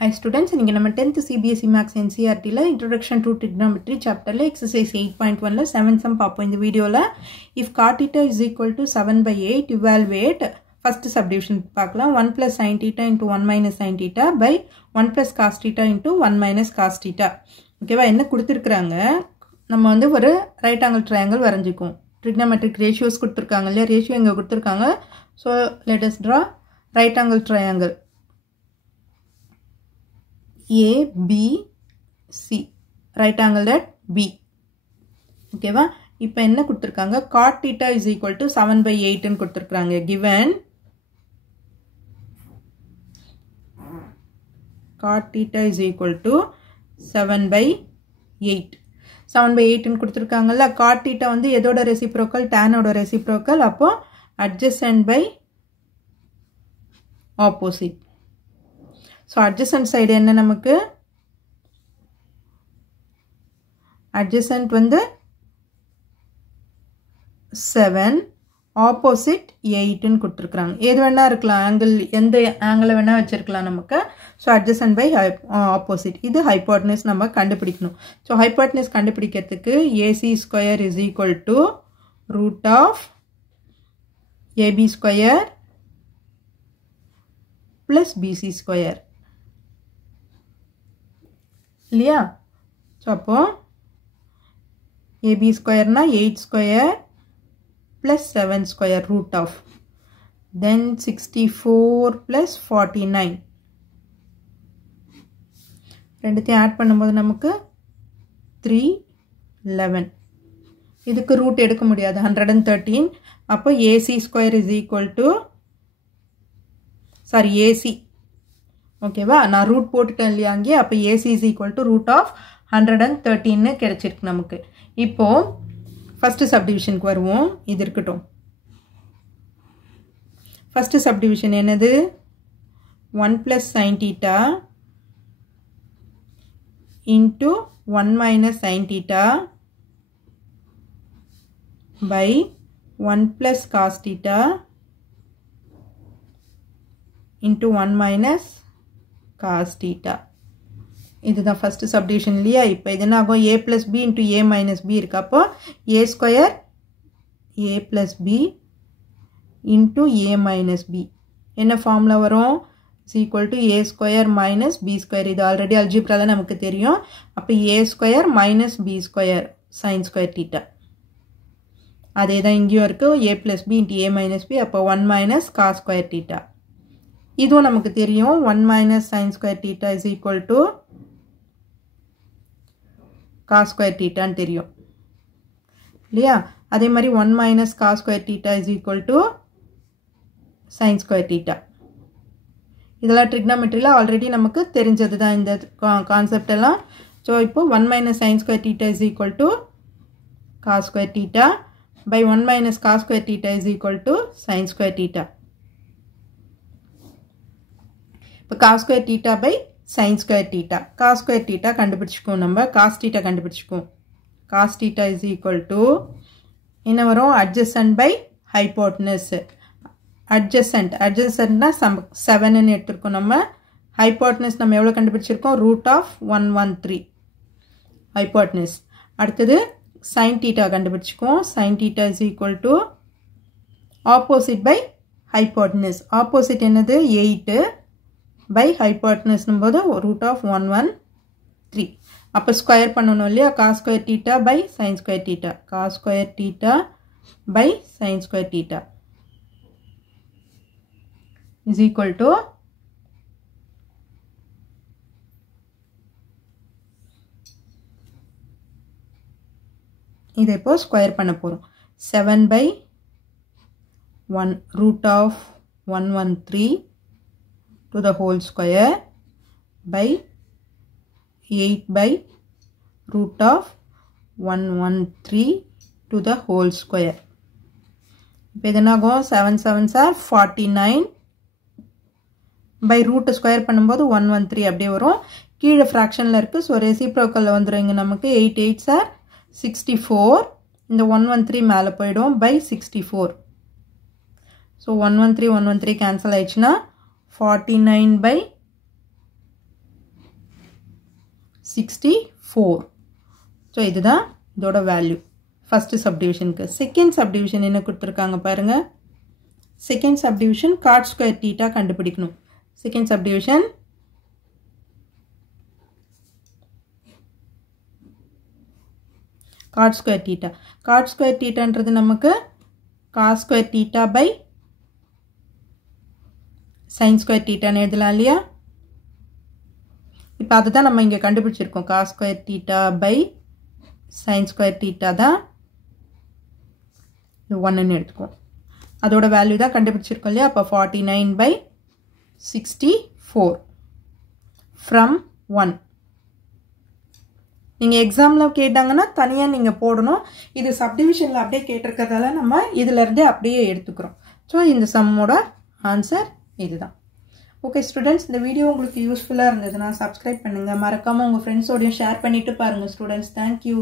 Hi students, இன்னைக்கு நம்ம 10th CBSE Maths NCERT ல Introduction to Trigonometry chapter ல exercise 8.1 ல 7 sum பார்ப்போம் இந்த வீடியோல. If cot theta is equal to 7/8, evaluate first subdivision பார்க்கலாம். 1 plus sin theta into 1 minus sin theta by 1 plus cos theta into 1 minus cos theta. ஓகேவா, என்ன கொடுத்திருக்காங்க? நம்ம வந்து ஒரு right angle triangle வரைஞ்சிக்குவோம். Trigonometric ratios கொடுத்திருக்காங்க இல்லையா, ரேஷியோ இங்க கொடுத்திருக்காங்க. So let us draw right angle triangle. A, B, C. Right angle at B. Okay va? இப்போ என்ன கொடுத்திருக்காங்க? Cot theta is equal to 7/8 ன்னு கொடுத்திருக்காங்க. Given Cot theta is equal to 7/8. 7/8 ன்னு கொடுத்திருக்காங்கல்ல. Cot theta வந்து எதோட reciprocal? Tan ஓட reciprocal. அப்போ adjacent by opposite. So adjacent side என்ன நமக்கு? Adjacent வந்து 7, opposite 8 ன்னு கொடுத்திருக்காங்க. எது வேணா இருக்கலாம், angle எந்த angle வேணா வச்சிருக்கலாம் நமக்கு. So adjacent by opposite. இது hypotenuse நம்ம கண்டுபிடிக்கணும். So hypotenuse கண்டுபிடிக்கிறதுக்கு AC square is equal to root of AB square plus BC square. இல்லையா? ஸோ அப்போ AB ஸ்கொயர்னா 8 square plus 7 square root of then 64 plus 49. ரெண்டுத்தையும் ஆட் பண்ணும்போது நமக்கு 311. இதுக்கு ரூட் எடுக்க முடியாது, 113. அப்போ AC square is equal to AC. ஓகேவா, நான் ரூட் போட்டுட்டேன் இல்லையா அங்கே. அப்போ AC is equal to root of 113 கிடைச்சிருக்கு நமக்கு. இப்போ ஃபர்ஸ்ட் சப்டிவிஷனுக்கு வருவோம். இது இருக்கட்டும். ஃபர்ஸ்ட் சப்டிவிஷன் என்னது? 1 plus sin theta into 1 minus sin theta by 1 plus cos theta into 1 minus cos theta. இதுதான் first subdivision இல்லையா. இப்போ இது என்ன ஆகும்? A plus B into A minus B இருக்கு. அப்போ A square A plus B into A minus B என்ன formula வரும்? is equal to A square minus B square. இது ஆல்ரெடி அல்ஜிப்ரால நமக்கு தெரியும். அப்போ A square minus B square sin square theta. அதே தான் இங்கேயும் இருக்கு. A plus B into A minus B. அப்போ 1 minus cos square theta. இதுவும் நமக்கு தெரியும். 1 minus sin square theta is equal to cos square theta ன்னு தெரியும் இல்லையா. அதே மாதிரி 1 minus cos square theta is equal to sin square theta. இதெல்லாம் trigonometryல ஆல்ரெடி நமக்கு தெரிஞ்சது தான் இந்த கான்செப்ட் எல்லாம். ஸோ இப்போ 1 minus sin square theta is equal to cos square theta by 1 minus cos square theta is equal to sin square theta. இப்போ cos square theta by sin square theta. cos square theta கண்டுபிடிச்சுக்கோம். நம்ம cos theta கண்டுபிடிச்சுக்கோம். cos theta is equal to என்ன வரும்? adjacent by hypotenuse. adjacentனா 7 ன்னு எடுத்துருக்கோம் நம்ம. hypotenuse நம்ம எவ்வளோ கண்டுபிடிச்சிருக்கோம்? root of 113 hypotenuse. அடுத்தது sin theta கண்டுபிடிச்சுக்கோம். sin theta is equal to opposite by hypotenuse. opposite என்னது? 8 by hypotenuse போது root of 113. அப்போ ஸ்கொயர் பண்ணணும் இல்லையா. cos square theta by sin square theta. cos square theta by sin square theta is equal to இதை இப்போ square பண்ண போறோம். 7/1 root of 113 to the whole square by 8 by root of 113 to the whole square. இப்போ எதனாகும்? 7 7s are 49 by root square பண்ணும்போது 113 அப்படியே வரும். கீழே ஃப்ராக்ஷனில் இருக்குது. ஸோ ரெசிப்ரோக்கலில் வந்துடும். இங்கே நமக்கு 8 8s are 64. இந்த 113 மேலே போயிடும் by 64. ஸோ 113 113 கேன்சல் ஆயிடுச்சுன்னா 49 by 64. ஸோ இதுதான் இதோட வேல்யூ ஃபஸ்ட்டு சப்டிவிஷனுக்கு. செகண்ட் சப்டிவிஷன் என்ன கொடுத்துருக்காங்க பாருங்கள். Second subdivision cot square theta கண்டுபிடிக்கணும். Second subdivision cot square theta. Cot square தீட்டான்றது நமக்கு cos square theta by sine square தீட்டான்னு எழுதலாம் இல்லையா? இப்போ அதுதான் நம்ம இங்கே கண்டுபிடிச்சிருக்கோம். Cos square theta by sine square theta தான் 1ன்னு எடுத்துக்குவோம். அதோட வேல்யூ தான் கண்டுபிடிச்சிருக்கோம் இல்லையா? அப்போ 49/64 ஃப்ரம் 1. நீங்கள் எக்ஸாமில் கேட்டாங்கன்னா தனியாக நீங்கள் போடணும். இது சப்டிவிஷனில் அப்படியே கேட்டிருக்கிறதால நம்ம இதிலேருந்தே அப்படியே எடுத்துக்கிறோம். ஸோ இந்த சம்மோட ஆன்சர் இதுதான். ஓகே ஸ்டூடெண்ட்ஸ், இந்த வீடியோ உங்களுக்கு யூஸ்ஃபுல்லாக இருந்ததுன்னா சப்ஸ்கிரைப் பண்ணுங்கள். மறக்காமல் உங்கள் ஃப்ரெண்ட்ஸோடையும் ஷேர் பண்ணிவிட்டு பாருங்கள் ஸ்டூடெண்ட்ஸ். தேங்க்யூ.